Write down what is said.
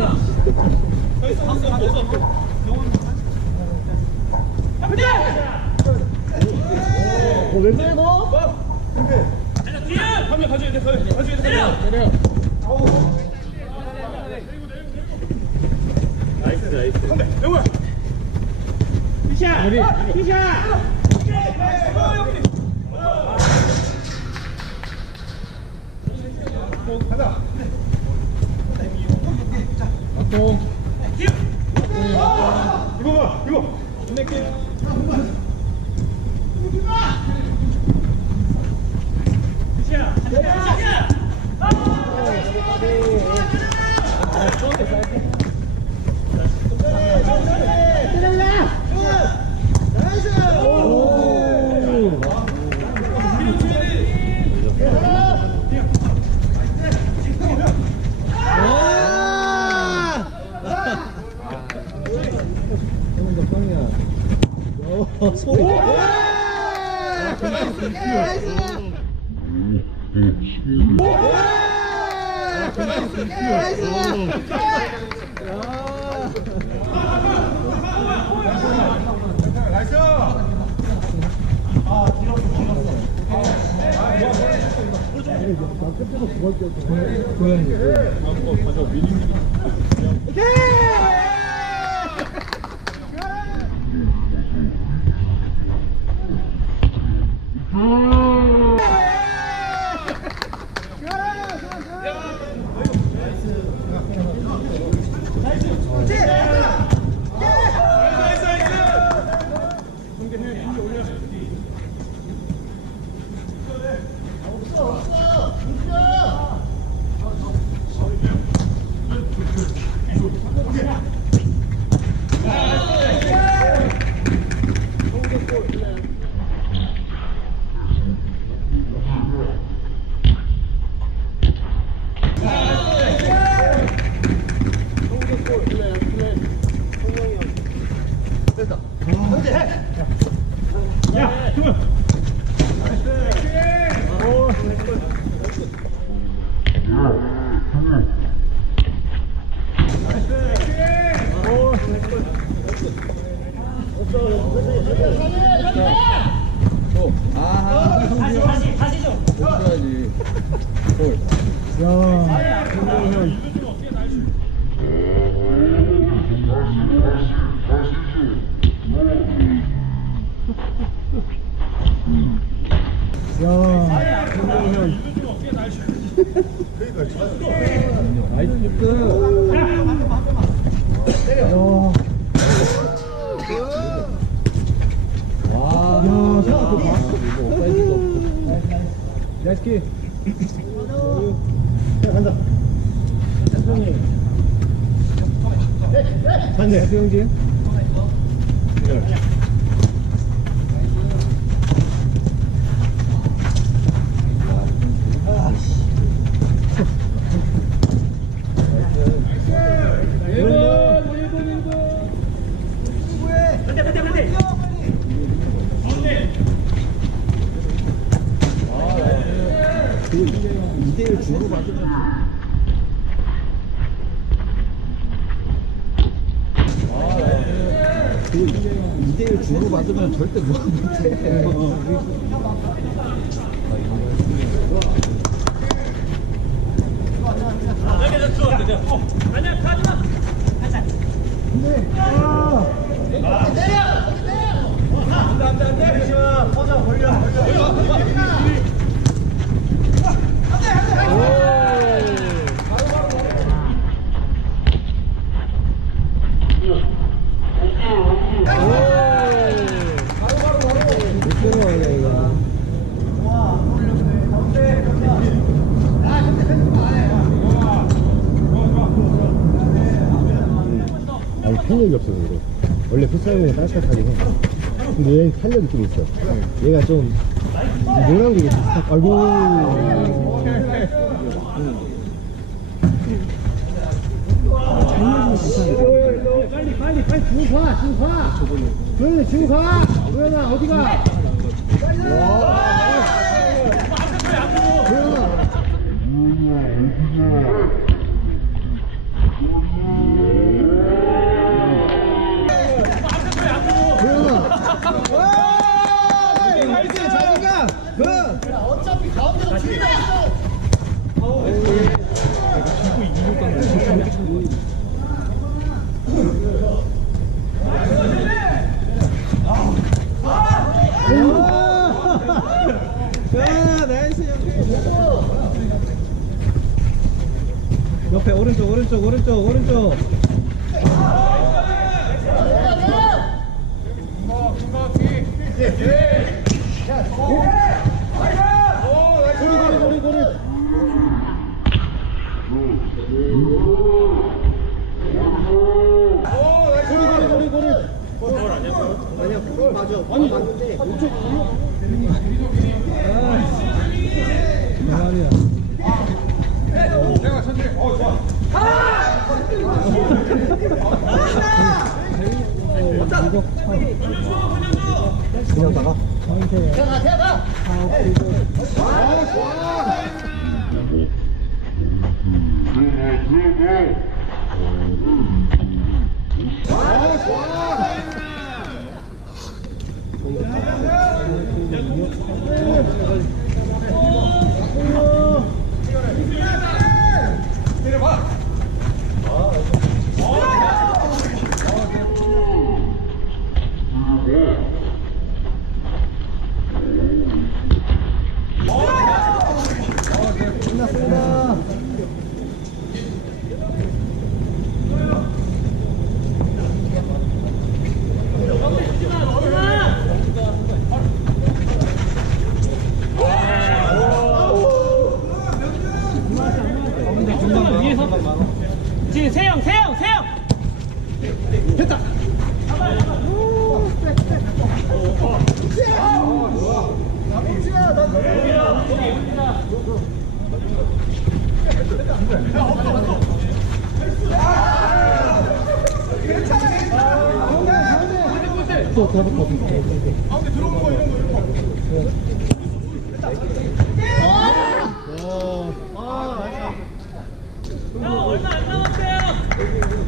왜 그래! 맞 고. 이거 봐, 이거! 끝낼게. 피샤! 피샤! 형은 더 빵이야. 어, 소리. 나이스! 고양이. 나이스, 나이스! 야, 승우! 또. 아, 다시, 다시, 다시 좀. 줘야지. 골. 야, 김동현 형. 야, 김동현 형. 나이스 끝. 야. 와, 야, 생각보다 봐. 나이스 키. 자, 간다. 천천히. 간대. 수영진. 2대1 주고 받으면 그 2대1 주고 받으면 절대 누가 못해 못 들어가네 이거 아니 탄력이 없어서 그래 원래 풋살공은 따뜻하긴 해. 근데 얘는 탄력이 좀 있어. 얘가 좀 노란 게 비슷한 아이고. 빨리 빨리 빨리 지금 가 지금 가 도현아 지금 가 도현아 어디가 오른쪽 오른쪽 오른쪽. 아니야 맞아 아니 맞는데 오른쪽 아 말이야 그냥 나가. 끝났습니다. 잠깐만 위에서 지금 세영 세영 세영 또 더블 커피. 형 얼마 안 남았어요